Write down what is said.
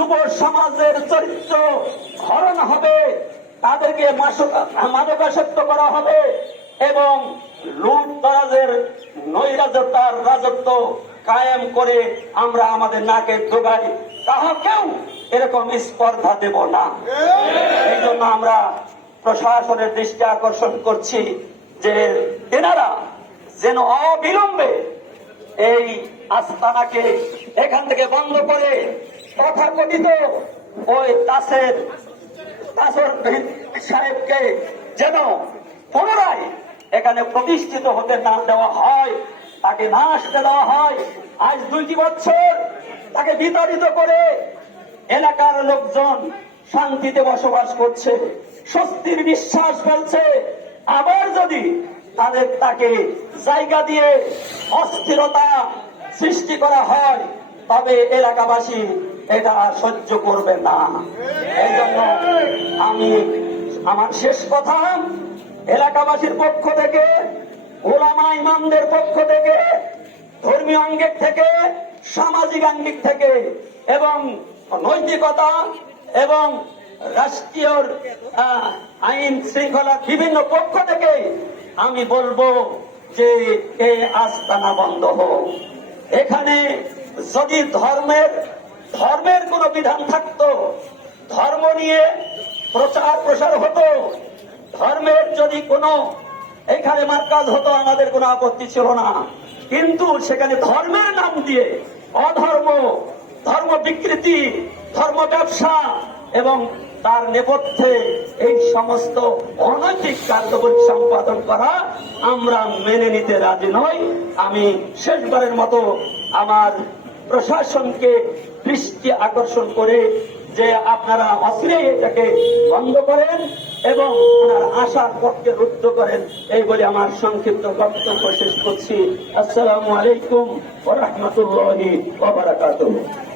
যুব সমাজের চরিত্র হরণ হবে, তাদেরকে মাদকাসক্ত করা হবে এবং লুটতরাজের নৈরাজ্যতার রাজত্ব কায়েম করে আমরা আমাদের নাকের ডোগায় কাহাকেও এরকম স্পর্ধা দেব না। এই জন্য আমরা প্রশাসনের দৃষ্টি আকর্ষণ করছি যে তেনারা যেন অবিলম্বে এই আস্তানাকে এখান থেকে বন্ধ করে তথাকথিত ওই তাসর সাহেবকে যেন পুনরায় এখানে প্রতিষ্ঠিত হতে না দেওয়া হয়, তাকে না আসতে দেওয়া হয়। আজ 2টি বছর তাকে বিতাড়িত করে এলাকার লোকজন শান্তিতে বসবাস করছে, স্বস্তির নিঃশ্বাস ফেলছে। আবার যদি তাকে জায়গা দিয়ে অস্থিরতা সৃষ্টি করা হয়, তবে এলাকাবাসী এটা সহ্য করবে না। এই জন্য আমি আমার শেষ কথা, এলাকাবাসীর পক্ষ থেকে, ওলামা ইমামদের পক্ষ থেকে, ধর্মীয় আঙ্গিক থেকে, সামাজিক আঙ্গিক থেকে এবং নৈতিকতা এবং রাষ্ট্রীয় আইন শৃঙ্খলার বিভিন্ন পক্ষ থেকে আমি বলবো যে এই আস্তানা বন্ধ হোক। এখানে যদি ধর্মের কোন বিধান থাকতো, ধর্ম নিয়ে প্রচার প্রসার হতো, ধর্মের যদি কোনো এখানে মার্কাজ হতো, আমাদের কোনো আপত্তি ছিল না। কিন্তু সেখানে ধর্মের নাম দিয়ে অধর্ম, ধর্ম বিকৃতি, ধর্ম ব্যবসা এবং তার নেপথ্যে এই সমস্ত অনৈতিক কার্যক্রম সম্পাদন করা আমরা মেনে নিতে রাজি নই। আমি শেষবারের মতো আমার প্রশাসনকে দৃষ্টি আকর্ষণ করে যে আপনারা অচিরেই এটাকে বন্ধ করেন এবং ওনার আশার পক্ষে রুদ্ধ করেন, এই বলে আমার সংক্ষিপ্ত বক্তব্য শেষ করছি। আসসালামু আলাইকুম ওয়া রাহমাতুল্লাহি ওয়া বারাকাতুহু।